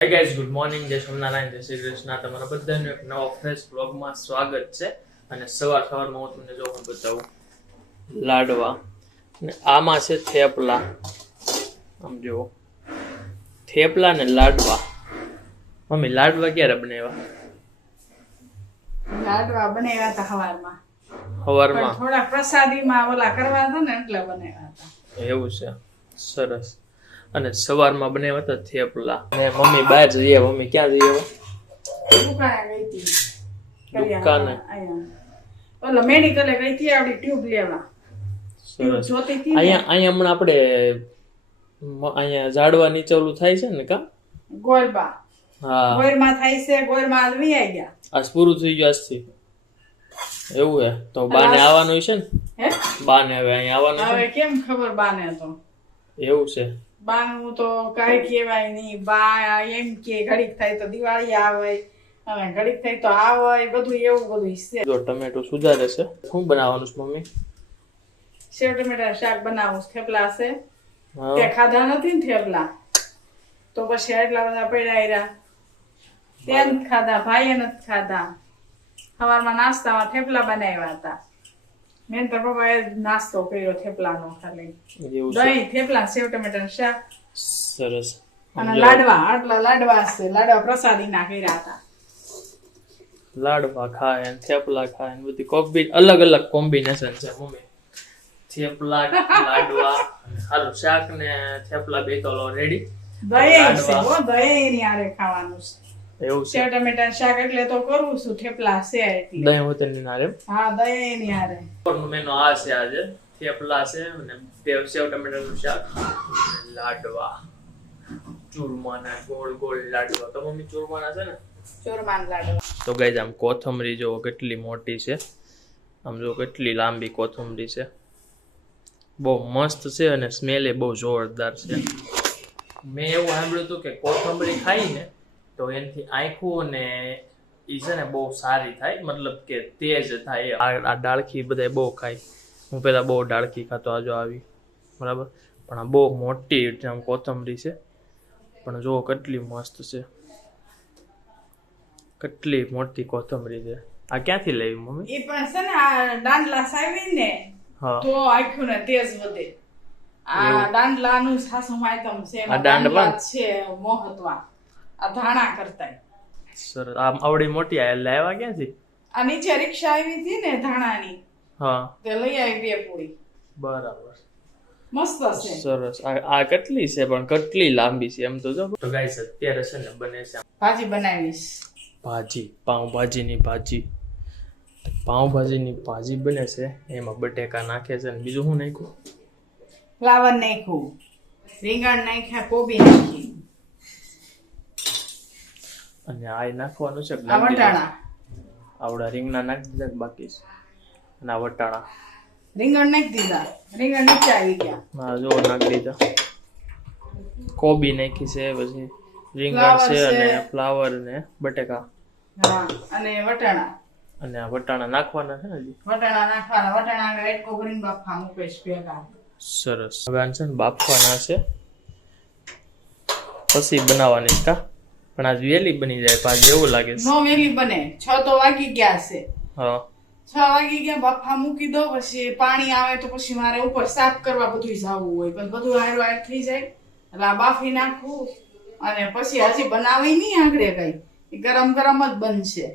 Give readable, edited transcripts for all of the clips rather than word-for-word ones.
Hi guys, good morning. જય સોમનારાયણ, જય શ્રી કૃષ્ણ. તમારા બધાનું એક નવા ફ્રેશ બ્લોગમાં સ્વાગત છે. અને સવારમાં હું તમને જોવાનું બતાવું લાડવા, અને આમાં છે થેપલા. આમ જુઓ, થેપલા ને લાડવા. મમ્મી, લાડવા ક્યારે બનાવ્યા? લાડવા બનાવ્યા હતા સવારમાં. થોડા પ્રસાદીમાં ઓલા કરવા હતા ને એટલે બનાવ્યા હતા. એવું છે, સરસ. અને સવારમાં બનાવ્યા હતા થેપલા. અને મમ્મી બહાર જઈએ. મમ્મી ક્યાં જઈએ? દુકાને ગઈ હતી. દુકાને? ઓલા મેડિકલે ગઈ હતી આપડી ટ્યુબ લેવા. સરસ. અહીંયા હમણાં આપણે અહીંયા ઝાડવા નીચે ઓલું થાય છે ને, કા ગોરબા? હા, ગોરમાં થાય છે. ગોરમાં આવી ગયા. આજ પૂરું થઈ ગયું આજથી. એવું હે? તો બાને આવવાનું છે ને? હે, બાને હવે અહીંયા આવવાનું છે. હવે કેમ ખબર બાને? તો એવું છે. બાનું તો કાંઈ કહેવાય નહીં. બા એમ કે ઘડીક થાય તો દિવાળી આવે, હવે ઘડીક થાય તો આવે, બધું એવું બધું છે. જો ટમેટો સુધારે છે. શું બનાવવાનું છે મમ્મી? સેવ ટમેટા શાક બનાવું. થેપલા છે તે ખાધા નથી ને થેપલા, તો પછી એટલા બધા પડ્યા રહ્યા. તેમ ખાધા, ભાઈએ નથી ખાધા. સવારમાં નાસ્તામાં થેપલા બનાવ્યા હતા. મેં તો પપ્પાએ નાસ્તો કર્યો થેપલાનો ખાલી. દહીં, થેપલા, સેવ ટમેટા શાક. સરસ. અને લાડવા, આટલા લાડવા છે. લાડવા પ્રસાદીના કર્યા હતા. લાડવા ખાય અને થેપલા ખાય ને બધી અલગ અલગ કોમ્બિનેશન છે મમ્મી. થેપલા, લાડવા, હાલો શાક ને થેપલા બે તો રેડી. દહીં છે હો, દહીં ની આરે ખાવાનું છે. એવું છે. સેવ ટમેટા શાક એટલે તો કરું છું. થેપલા છે એટલે દહીં હોતે ની નારે. હા, દહીં ની આરે. મેનુ આ છે આજે. થેપલા છે અને સેવ ટમેટાનું શાક, લાડવા, ચૂરમાના ગોળ ગોળ લાડવા. તો મમ્મી ચૂરમાના છે ને? ચૂરમાન લાડવા. તો ગાઈઝ, આમ કોથમરી જો કેટલી મોટી છે. આમ જો કેટલી લાંબી કોથમરી છે. બહુ મસ્ત છે અને સ્મેલ એ બહુ જોરદાર છે. મેં એવું સાંભળ્યું હતું કે કોથમરી ખાઈને તો એનાથી આંખું ને એ છે ને બહુ સારી થાય, મતલબ કે તેજ થાય. આ ડાળખી બધા બહુ ખાય. હું પેલા બહુ ડાળખી ખાતો, આજો આવી બરાબર. પણ આ બહુ મોટી આમ કોથમરી છે. પણ જો કેટલી મસ્ત છે, કેટલી મોટી કોથમરી છે. આ ક્યાંથી લેવી મમ્મી? એ પણ છે ને આ દાંડલા સાવી ને તો આંખું ને તેજ વધે. આ દાંડલાનું સાસુ માયતમ છે. આ દાંડલા છે મહત્વ આ ધાણા કરતા. સરસ. આમ આવડી મોટી આ લાવ્યા ક્યાંથી? આ નીચે રિક્ષા આવી હતી ને ધાણાની, હા, તે લઈ આવી 2 પૂરી. બરાબર, મસ્ત છે. સરસ. આ કેટલી છે પણ કેટલી લાંબી છે એમ તો જો. તો ગાઈસ, અત્યારે છે ને બને છે ભાજી બનાવીશ. ભાજી, પાઉંભાજીની ભાજી. પાઉંભાજીની ભાજી બને છે. એમાં બટેકા નાખે છે અને બીજું શું નાખ્યું? ફ્લાવર નાખ્યું, રીંગણ નાખ્યા, કોબી નાખી અને આ નાખવાનું છે વટાણા. આવડા રીંગણા નાખી દીધા બાકી છે. અને આ વટાણા રીંગણ નાખી દીધા. રીંગણ નીચે આવી ગયા. હા, જો નાખી દીધા. કોબી નાખી છે, પછી રીંગણ છે અને ફ્લાવર ને બટેકા. હા, અને વટાણા. અને આ વટાણા નાખવાના છે ને હજી? વટાણા નાખવાના. વટાણા એક કોબરીન બાફા મૂકીશ ભેગા. સરસ. હવે આ છે ને બાફવાના છે, પછી બનાવવાની કા. પણ આજ વેલી બની જાય ભાજી એવું લાગે છે. નો વેલી બને. 6 તો વાગી ગયા છે. હા, 6 વાગી ગયા. બાફા મૂકી દો, પછી પાણી આવે તો પછી મારે ઉપર સાફ કરવા બધું જવું હોય, પણ બધું હારું હાર થઈ જાય એટલે આ બાફી નાખવું. અને પછી હજી બનાવી નહીં આગળ કઈ, ગરમ ગરમ જ બનશે.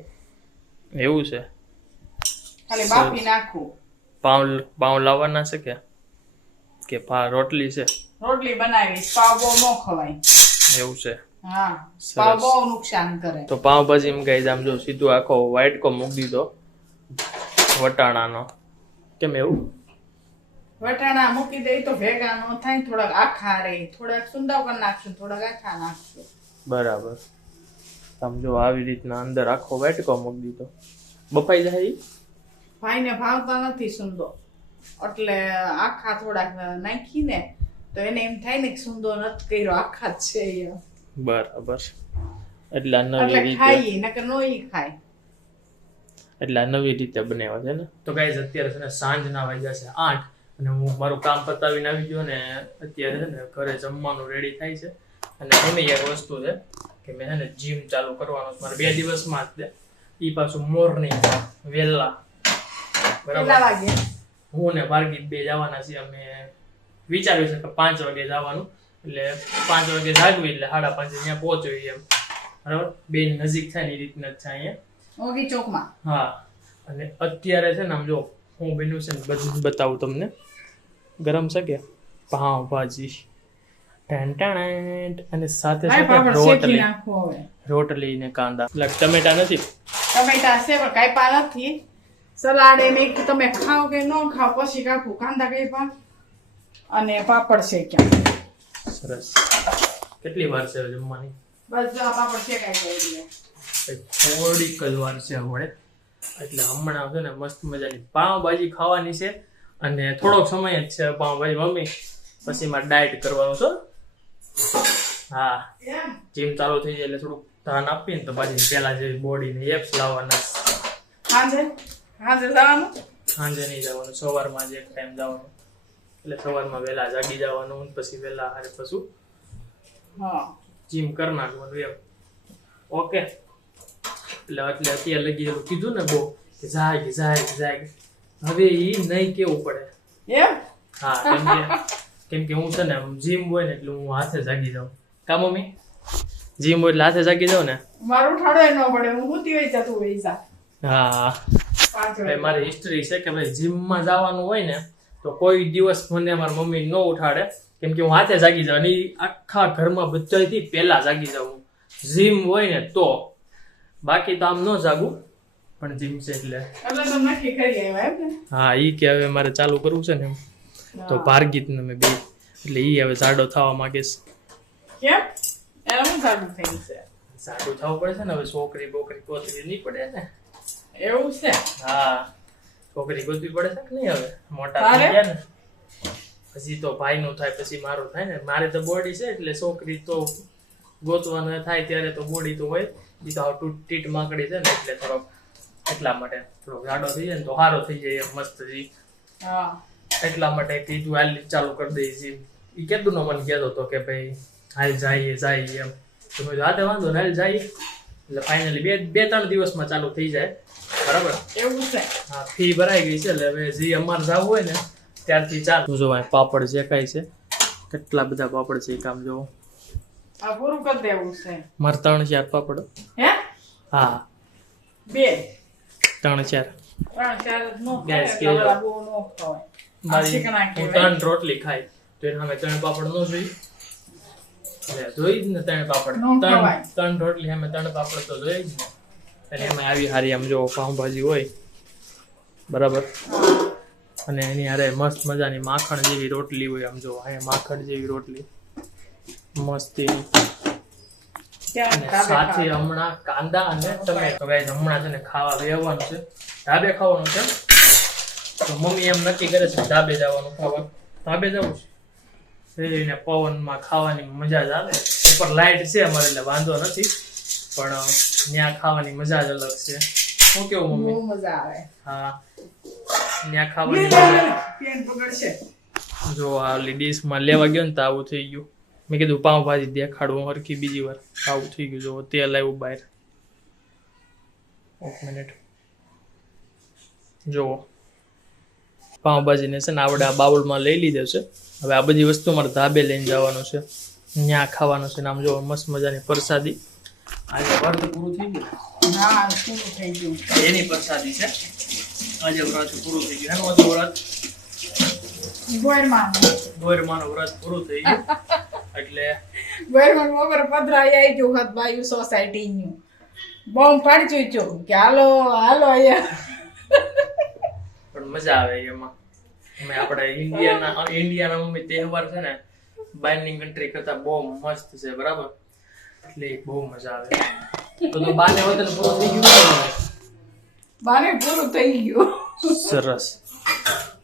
એવું છે? ખાલી બાફી નાખવું. પાઉં લાવવાના છે કે રોટલી છે? રોટલી બનાવીશ. પાવ બહુ ન ખવાય. એવું છે? હા, પાવ બહુ નુકસાન કરે. તો પાવભાજી એમ કઈ આમ જો સીધું આખો વાઇટકો મૂકી દીધો વટાણાનો. કેમ એવું? વટાણા મૂકી દઈ તો ભેગા ન થાય, થોડાક આખા રહે. થોડાક સુંદા કરી નાખશું, થોડાક આખા નાખશું. બરાબર. તમે જો આવી રીતના અંદર આખો વાટકો મૂકી દીધો. બફાઈ જાય? ભાઈને ભાવતા નથી સુંદો, એટલે આખા થોડાક નાખીને તો એને એમ થાય ને કે સુંદો નથી કર્યો, આખા જ છે. બરાબર. એટલે નવી રીતે ખાઈ નકર નોઈ ખાય. એટલે નવી રીતે બનાવ્યા છે ને. તો ગાઈઝ, અત્યારે છે ને સાંજના વાગ્યા છે 8 અને હું મારું કામ પતાવીને આવી ગયો ને અત્યારે છે ને ઘરે જમવાનું રેડી થાય છે. અને એની એક વસ્તુ છે કે મેં છે ને જીમ ચાલુ કરવાનું છે મારે 2 દિવસમાં જ. ઈ પાછું મોર્નિંગ વહેલા, કેટલા વાગે? હું ને ભાર્ગી બે જવાના છીએ. અમે વિચાર્યું છે કે 5 વાગે જવાનું, એટલે 5 વાગે જાગવી એટલે 5:30 ત્યાં પહોંચવી એમ, બરાબર. બે નજીક થાય ને એ રીતના જ છે અહીંયા ઓગી ચોકમાં. હા. અને અત્યારે છે ને આમ જો હું બન્યું છે ને બધું બતાવું તમને. ગરમ છે કે પાવભાજી અને સાથે સાથે રોટલી ને કાંદા. એટલે ટમેટા નથી, ટમેટા છે પણ કાંઈ નથી. સલાડ એને તમે ખાવ કે ન ખાવ પછી કાપું કાંદા કાપ્યા અને પાપડ શેક્યા. સરસ. કેટલી વાર છે જમવાની? બસ જો આ પાપડ શેકાઈ ગઈ થોડીક જ વાર છે હવે. એટલે હમણાં છે ને મસ્ત મજાની પાવભાજી ખાવાની છે અને થોડોક સમય જ છે પાવભાજી મમ્મી, પછી મારે ડાયટ કરવાનું છે. હા, જીમ ચાલુ થઈ જાય એટલે થોડુંક ધ્યાન આપીએ ને તો પાછી પેલા જે બોડીને એપ્સ લાવવાના. સાંજે જવાનું? સાંજે નહીં જવાનું, સવારમાં જ એક ટાઈમ જવાનું. એટલે સવારમાં વહેલા જાગી જવાનું, પછી વહેલા હારે પછી જીમ કરી નાખવાનું એમ. ઓકે. એટલે અત્યારે લગી એવું કીધું ને બહુ કે જાગ. હવે એ નહીં કેવું પડે એમ. હા, કેમ કે હું છે ને જીમ હોય ને એટલે હું હાથે જાગી જાઉં. કા મમ્મી? જીમ હોય એટલે હાથે જાગી જાઉં ને. મારું ઠાડો ન પડે, હું હુતી વઈ જા તું વઈ જા. હા, મારી હિસ્ટ્રી છે કે ભાઈ જીમમાં જવાનું હોય ને તો કોઈ દિવસ મને મારી મમ્મી ન ઉઠાડે, કેમ કે હું હાથે જાગી જાઉં અને આખા ઘરમાં બધાથી પહેલા જાગી જાઉં જીમ હોય ને તો. બાકી તો આમ ન જાગું, પણ જીમ છે એટલે તો નક્કી કરી આવ્યા એમ ને. હા, ઈ કે હવે મારે ચાલુ કરવું છે ને તો ભાર્ગીત ને મેં બે, એટલે ઈ હવે જાડો થવા માંગે છે. કેમ? એનો હું જાડું થઈ છે? જાડું થવું પડે છે ને હવે, છોકરી બોકરી ગોતવી નહીં પડે ને. એવું છે? હા, છોકરી ગોતવી પડે છે કે નહીં હવે, મોટા થઈ ગયા ને. પછી તો ભાઈ નું થાય પછી મારું થાય ને. મારે તો બોડી છે એટલે છોકરી તો ગોતવાનું થાય ત્યારે તો બોડી તો હોય. ઈ તો ટીટ માકડી છે ને એટલે થોડોક એટલા માટે થોડોક જાડો થઈ જાય ને તો સારો થઈ જાય એમ મસ્ત જી. હા, એટલા માટે કીધું હાલ ચાલુ કરી દઈ જીમ. ઈ કેટલું નો મને કહેતો હતો કે ભાઈ હાલ જાય એમ. તો મેં રાતે વાંધો ને હાલ જાય. એટલે ફાઇનલી 2-3 દિવસમાં ચાલુ થઈ જાય. બરાબર? એવું છે? હા, ફી ભરાઈ ગઈ છે એટલે હવે જે અમારે જવું હોય ને ત્યારથી ચાલુ. જો પાપડ શેકાય છે, કેટલા બધા પાપડ છે કામ જોવો. આ પૂરું કરી દેવું છે મારે 3-4 પાપડ. હે? હા, 2 3-4 નો ગેસ કે બહુ નો ખવાય. મારી હું 3 રોટલી ખાઈ તો એના સામે 3 પાપડ નો જોઈ. એટલે જોઈ જ ને 3 પાપડ, 3 રોટલી સામે 3 પાપડ તો જોઈ જ ને. અને એમાં આવી હારી આમ જો પાઉંભાજી હોય, બરાબર, અને એની હારે મસ્ત મજાની માખણ જેવી રોટલી હોય. આમ જો અહીંયા માખણ જેવી રોટલી મસ્તી, સાથે હમણાં કાંદા અને ટમેટો. ગાઈસ હમણાં છે ને ખાવા બેસવાનું છે, ધાબે ખાવાનું છે. તો મમ્મી એમ નક્કી કરે છે ધાબે જવાનું ખાવા. ધાબે જવું છે એને પવનમાં ખાવાની મજા જ આવે. ઉપર લાઈટ છે અમારે એટલે વાંધો નથી, પણ ત્યાં ખાવાની મજા જ અલગ છે. શું કેવું મમ્મી? બહુ મજા આવે. હા, ત્યાં ખાવાની પેન પકડશે. જો આ ડીશમાં લેવા ગયો ને તો આવું થઈ ગયું. મેં કીધું પાવભાજી દેખાડવું હરખી બીજી વાર, આવું થઈ ગયું. જો તેલ આવ્યું બહાર. 1 મિનિટ જો પાવભાજીને છે ને આવડે આ બાઉલમાં લઈ લીધો છે. હવે આ બધી વસ્તુ મારે ધાબે લઈને જવાનું છે, ત્યાં ખાવાનું છે. આમ જો મસ્ત મજાની પ્રસાદી. આજે વ્રત પૂરું થઈ ગયું. હા, પૂરું થઈ ગયું. એની પ્રસાદી છે. આજે વ્રત પૂરું થઈ ગયું. એનું હતું વ્રત ગોરમાનું વ્રત પૂરું થઈ ગયું. એટલે ગોરમાન વગર પધરાઈ આવી ગયું હત બાયુ સોસાયટી નું બોમ્બ પાડી ચૂક્યો કે હાલો અહીંયા. પણ મજા આવે એમાં. અમે આપણે ઇન્ડિયાના મમ્મી તહેવાર છે ને બહારની કન્ટ્રી કરતા બહુ મસ્ત છે, બરાબર? એટલે બહુ મજા આવે. તો બાને વતન પૂરું થઈ ગયું. બાને પૂરું થઈ ગયું. સરસ.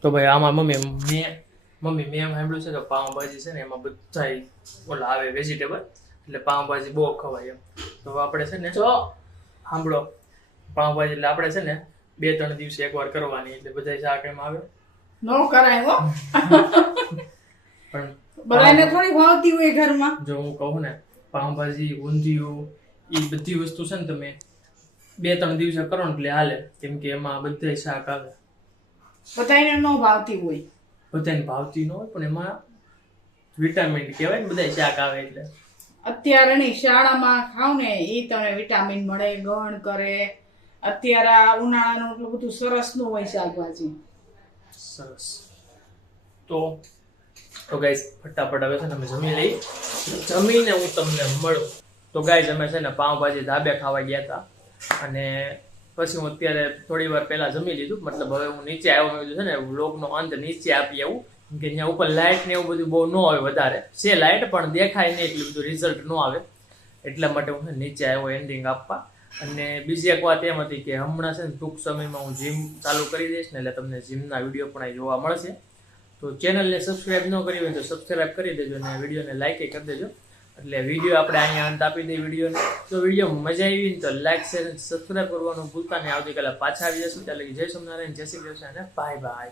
તો ભાઈ આમાં મમ્મી મેં સાંભળ્યું છે કે પાવભાજી છે ને એમાં બધા ઓલા આવે વેજીટેબલ, એટલે પાવભાજી બહુ ખવાય એમ. તો આપણે છે ને જો સાંભળો, પાવભાજી એટલે આપણે છે ને 2-3 દિવસે એકવાર કરવાની, એટલે બધા શાક એમ આવે. નો કરાય હો. પણ બધાને થોડી ભાવતી હોય ઘરમાં. જો હું કહું ને પાવભાજી, ઊંધિયું, એ બધી વસ્તુ છે ને તમે 2-3 દિવસે કરો ને એટલે હાલે, કેમ કે એમાં બધા શાક આવે. બધાને ન ભાવતી હોય, બધાને ભાવતી ન હોય પણ એમાં વિટામિન કહેવાય ને બધા શાક આવે એટલે. અત્યારે ની શાળામાં ખાવ ને એ તમને વિટામિન મળે, ગણ કરે. અત્યારે આ ઉનાળાનું એટલું બધું સરસ નું હોય શાકભાજી. સરસ. તો ગાઈસ ફટાફટ હવે છે ને અમે જમી લઈ, જમીને હું તમને મળું. તો ગાઈસ અમે છે ને પાવભાજી ધાબે ખાવા ગયા હતા અને પછી હું અત્યારે થોડી વાર પહેલા જમી લીધું. મતલબ હવે હું નીચે આવ્યો, મેં કીધું છે ને વ્લોગનો અંત નીચે આપી આવું, કે ત્યાં ઉપર લાઇટ ને એવું બધું બહુ ન આવે, વધારે છે લાઇટ પણ દેખાય નહીં, એટલું બધું રિઝલ્ટ ન આવે, એટલા માટે હું નીચે આવ્યો એન્ડિંગ આપવા. અને બીજી એક વાત એમ હતી કે હમણાં છે ને ટૂંક સમયમાં હું જીમ ચાલુ કરી દઈશ ને, એટલે તમને જીમના વિડીયો પણ અહીં જોવા મળશે. તો ચેનલને સબસ્ક્રાઇબ ન કરી હોય તો સબસ્ક્રાઇબ કરી દેજો અને વિડીયોને લાઇક કરી દેજો. એટલે વિડીયો આપણે અહીંયા અંત આપી દઈએ વિડીયોને. તો વિડીયો મજા આવી ને તો લાઇક શેર સબસ્ક્રાઇબ કરવાનું ભૂલતા નહીં. આવતીકાલે પાછા આવી જશું. ત્યાં લગી જય સ્વામિનારાયણ, જય શ્રી કૃષ્ણ અને બાય બાય.